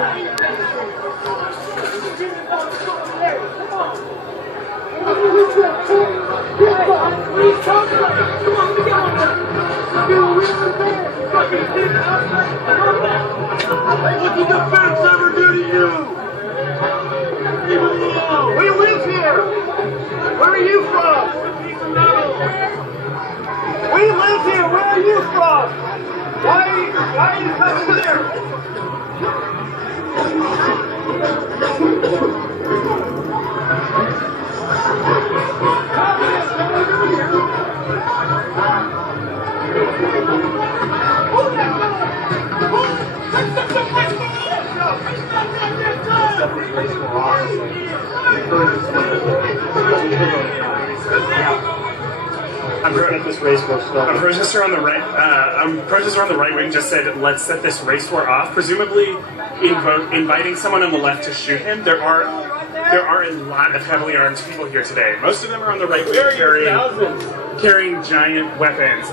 What did the fence ever do to you? We live here. Where are you from? We live here. Where are you from? Why are you coming here? I'm running at this race war stuff. A protester on the right wing just said, "Let's set this race war off," presumably inviting someone on the left to shoot him. There are a lot of heavily armed people here today. Most of them are on the right wing carrying giant weapons.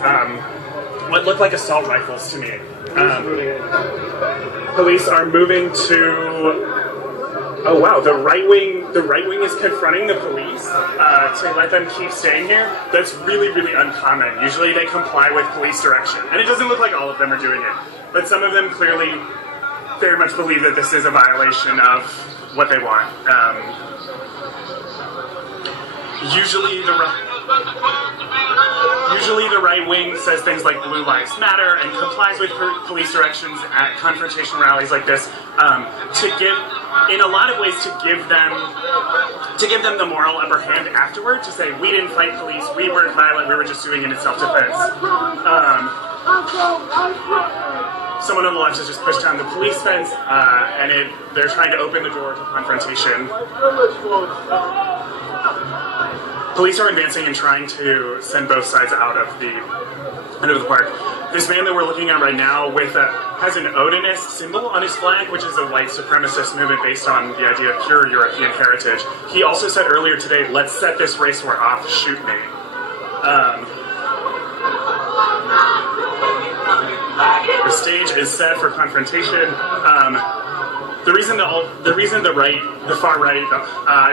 What look like assault rifles to me. Police are moving to. Oh wow, the right wing is confronting the police to let them keep staying here. That's really, really uncommon. Usually they comply with police direction. And it doesn't look like all of them are doing it. But some of them clearly very much believe that this is a violation of what they want. Usually the right wing says things like Blue Lives Matter and complies with police directions at confrontation rallies like this to give, in a lot of ways, to give them the moral upper hand afterward, to say, we didn't fight police, we weren't violent, we were just doing it in self-defense. Someone on the left has just pushed down the police fence, and they're trying to open the door to confrontation. Police are advancing and trying to send both sides out of the park. This man that we're looking at right now has an Odinist symbol on his flag, which is a white supremacist movement based on the idea of pure European heritage. He also said earlier today, "Let's set this race war off, shoot me." The stage is set for confrontation. The reason the far right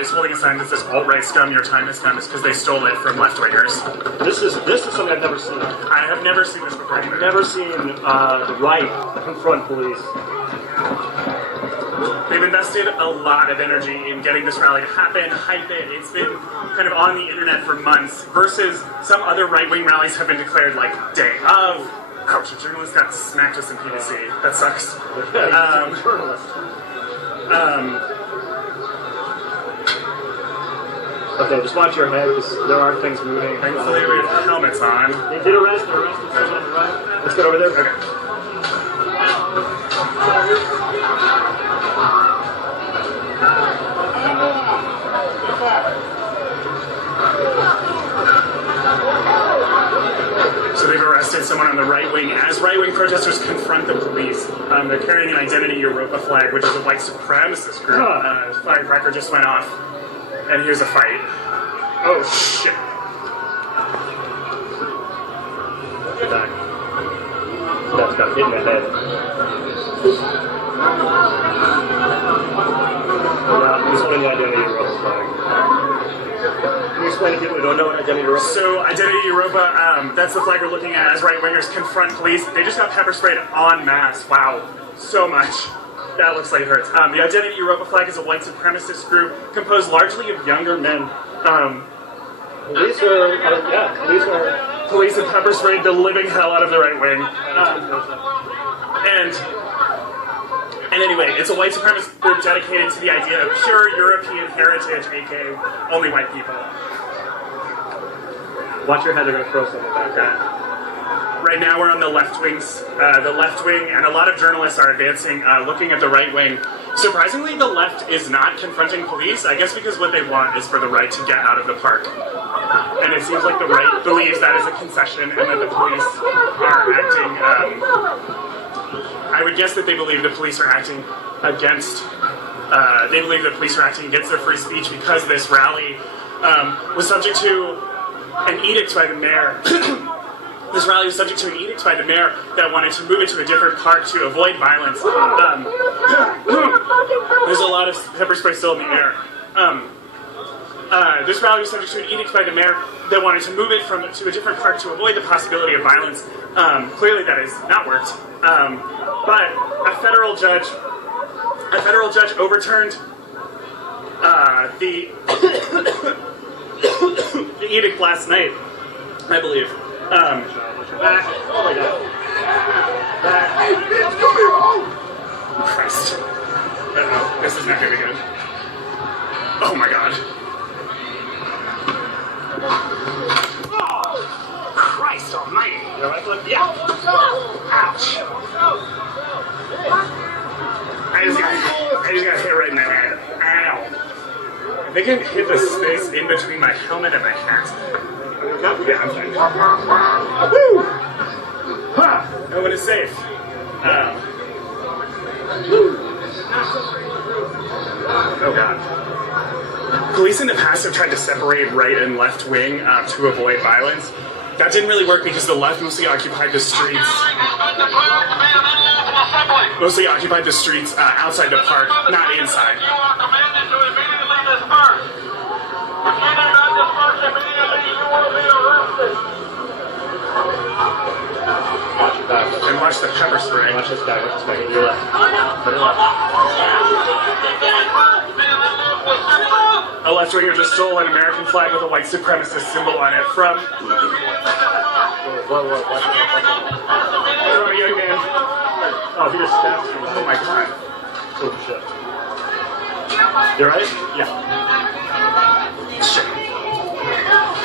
is holding a sign that says "Alt-right scum, your time has come" is because they stole it from left-wingers. This is something I've never seen. I have never seen this before. I've never seen the right confront police. They've invested a lot of energy in getting this rally to happen, hype it. It's been kind of on the internet for months, versus some other right-wing rallies have been declared like day of. Ouch, a journalist got smacked with some PVC. That sucks. Okay, just watch your head, because there are things moving. Thankfully we have helmets on. They did arrested someone on the right. Let's get over there. Okay. So they've arrested someone on the right wing as right-wing protesters confront the police. They're carrying an Identity Europa flag, which is a white supremacist group. Firecracker just went off, and here's a fight. Oh shit! That's got hit in the head. Yeah, he's holding the Identity Europa flag. Can you explain to people who don't know what Identity Europa is? So Identity Europa, that's the flag we're looking at as right-wingers confront police. They just got pepper sprayed en masse. Wow, so much. That looks like it hurts. The Identity Europa flag is a white supremacist group composed largely of younger men. Police have pepper sprayed the living hell out of the right wing. And anyway, it's a white supremacist group dedicated to the idea of pure European heritage, aka only white people. Watch your head, they're going to throw something back there. Right now we're on the left wing, and a lot of journalists are advancing, looking at the right wing. Surprisingly, the left is not confronting police, I guess because what they want is for the right to get out of the park. And it seems like the right believes that is a concession and that the police are acting, I would guess that they believe the police are acting against, their free speech because this rally was subject to an edict by the mayor. This rally was subject to an edict by the mayor that wanted to move it to a different park to avoid violence. lot of pepper spray still in the air. This rally was subject to an edict by the mayor that wanted to move it to a different park to avoid the possibility of violence. Clearly that has not worked. But a federal judge overturned the the edict last night, I believe. Back. Oh my god. Back. Hey, bitch, come here, oh! Christ. Uh-oh, this is not gonna be good. Oh my god. Oh, Christ almighty. Your right foot? Yeah. Ouch. I just got hit right in the head. Ow. I think I hit the space in between my helmet and my hat. Yeah, I'm fine. Woo! Ha! No one is safe. Oh god. Police in the past have tried to separate right and left wing to avoid violence. That didn't really work because the left mostly occupied the streets. Mostly occupied the streets outside the park, not inside. You are commanded to immediately disperse. If you do not disperse immediately, you will be arrested. Watch your back. And watch the pepper spray. Watch this guy. Watch this guy. Get your left. Put your left. A left-winger just stole an American flag with a white supremacist symbol on it from Whoa. Watch it. a young man. Oh, he just stabbed me. Oh my god. Oh, shit. You right? Yeah. Shit.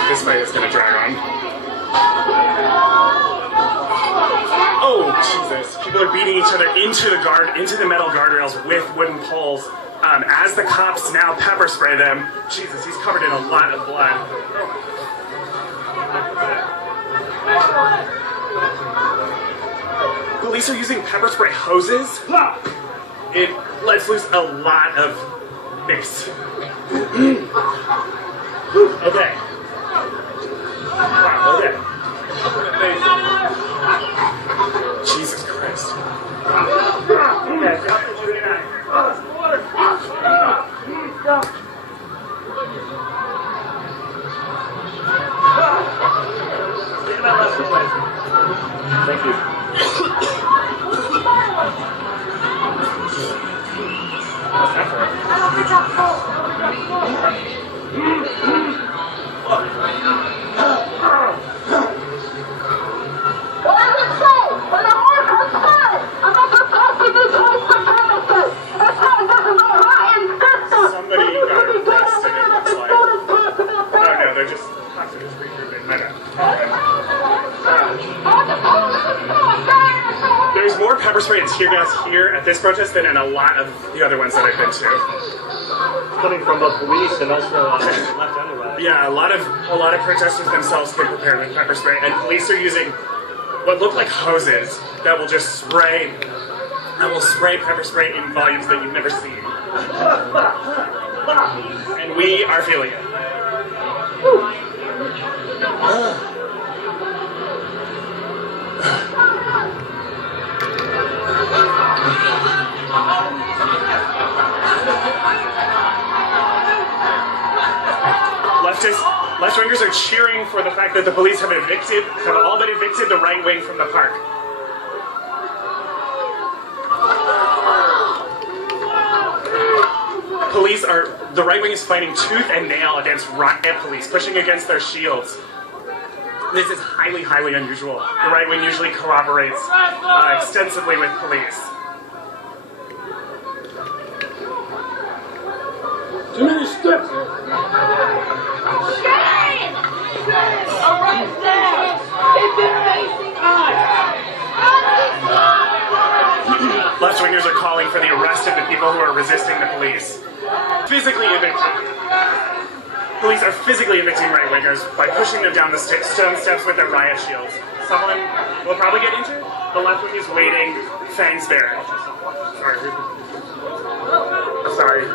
This fight is gonna drag on. Oh, Jesus. People are beating each other into the metal guardrails with wooden poles. As the cops now pepper spray them. Jesus, he's covered in a lot of blood. Police are using pepper spray hoses. It lets loose a lot of mace. Okay. Wow, okay. Jesus Christ. Okay, drop the 29. Thank you. What's that for? Somebody got arrested, it looks like. Oh no, they're just hostages regrouping. My bad. There's more pepper spray and tear gas here at this protest than in a lot of the other ones that I've been to. Coming from both police and also left and right. Yeah, a lot of protesters themselves came prepared with pepper spray, and police are using what look like hoses that will just spray pepper spray in volumes that you've never seen. And we are feeling it. Left-wingers are cheering for the fact that the police have all but evicted the right wing from the park. The right wing is fighting tooth and nail against riot police, pushing against their shields. This is highly, highly unusual. The right wing usually cooperates extensively with police. Too many steps. Shame! Arrest them! They've been facing us! Left-wingers are calling for the arrest of the people who are resisting the police. Physically evicted. Police are physically evicting right-wingers by pushing them down the stone steps with their riot shields. Someone will probably get injured. The left wing is waiting, fangs bared. Sorry. Sorry.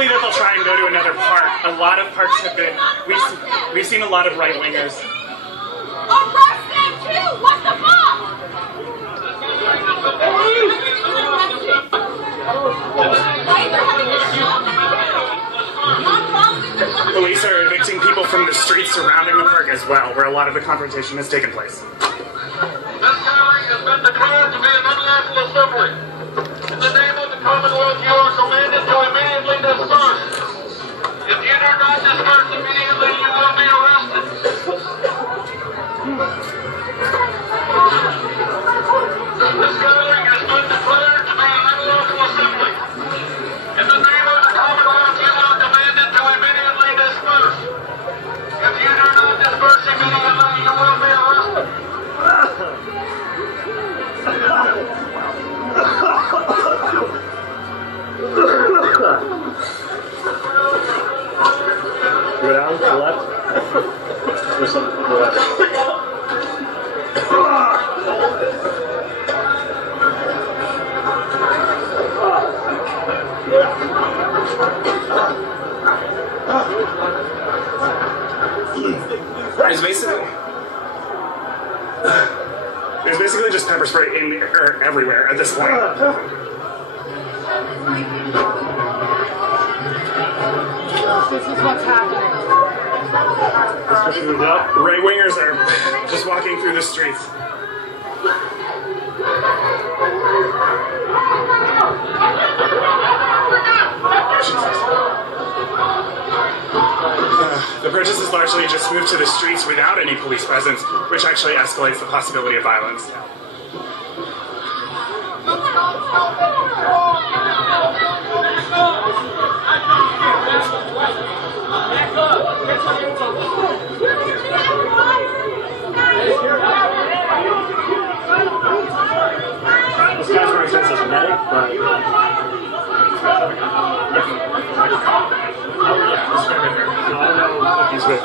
likely that they'll try and go to another park. A lot of parks have been. We've seen a lot of right wingers. Arrest them too! What the fuck? Police are evicting people from the streets surrounding the park as well, where a lot of the confrontation has taken place. This gathering has been declared to be an unlawful assembly. In the name of the Commonwealth, you are commanded to immediately disperse. If you do not disperse immediately, you will be arrested. This gathering has been declared to be an unlawful assembly. In the name of the Commonwealth, you are commanded to immediately disperse. If you do not disperse immediately, you will be arrested. Go down to the left. Listen to the left. There's basically just pepper spray everywhere at this point. This is what's happening. Just moved up. Right wingers are just walking through the streets. The protests has largely just moved to the streets without any police presence, which actually escalates the possibility of violence. This guy's wearing says he's medic, but I don't know if he's with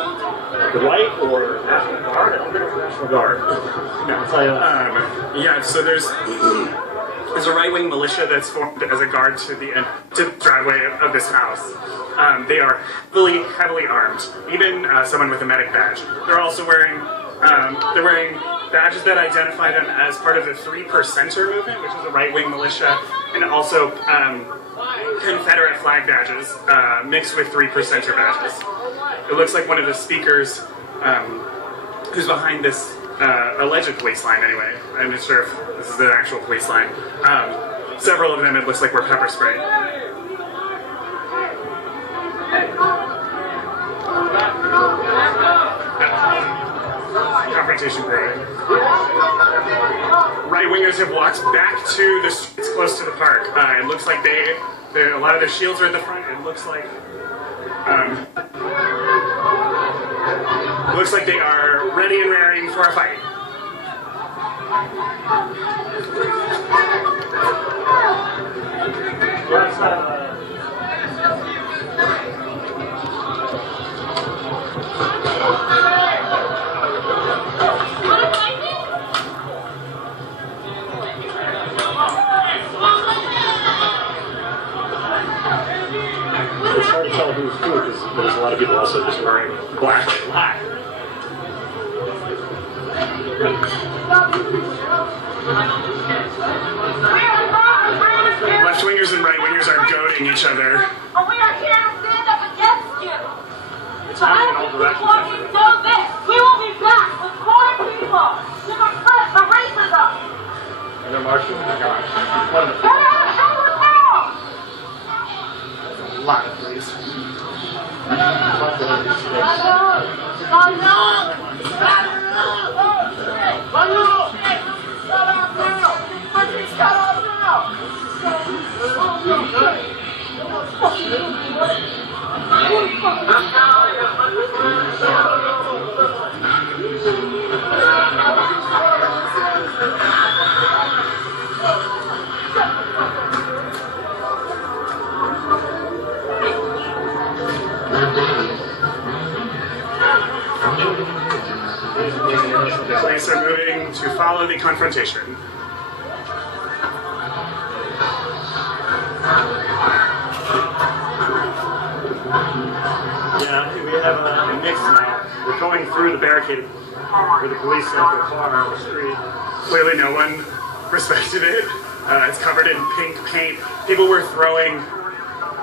the right or National Guard. I don't think it's National Guard. No, I'll tell you that. Yeah, so there's a right-wing militia that's formed as a guard to the driveway of this house. They are heavily armed. Even someone with a medic badge. They're also wearing badges that identify them as part of the 3%er movement, which is a right-wing militia, and also Confederate flag badges mixed with 3%er badges. It looks like one of the speakers who's behind this alleged police line anyway. I'm not sure if this is the actual police line. Several of them, it looks like, were pepper sprayed. Confrontation growing. Right-wingers have walked back to the streets close to the park. It looks like a lot of their shields are at the front. It looks like they are ready and raring for a fight. It's hard to tell who's who because there's a lot of people also just wearing black. Left-wingers and right-wingers are goading each other. And we are here to stand up against you. So I want you to know this. We will be back with more people to confront the racism. And they're marching. Get out of the now! Lot of police. The police are moving to follow the confrontation. we're going through the barricade where the police left their car on the street. Clearly no one respected it. It's covered in pink paint. People were throwing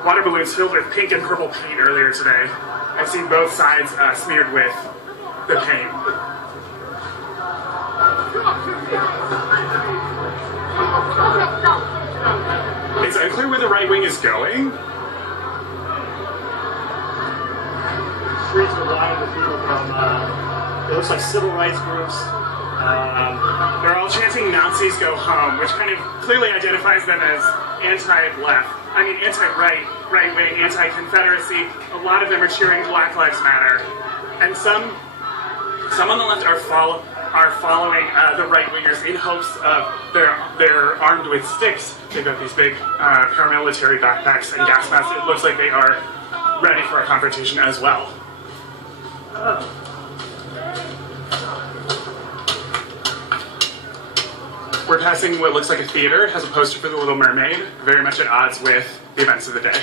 water balloons filled with pink and purple paint earlier today. I've seen both sides smeared with the paint. It's unclear where the right wing is going. Streets are lined with people from, it looks like civil rights groups. They're all chanting Nazis go home, which kind of clearly identifies them as anti-left. I mean, anti-right, right-wing, anti-Confederacy. A lot of them are cheering Black Lives Matter. And some on the left are following the right-wingers in hopes of they're armed with sticks. They've got these big paramilitary backpacks and gas masks. It looks like they are ready for a confrontation as well. We're passing what looks like a theater. It has a poster for The Little Mermaid, very much at odds with the events of the day.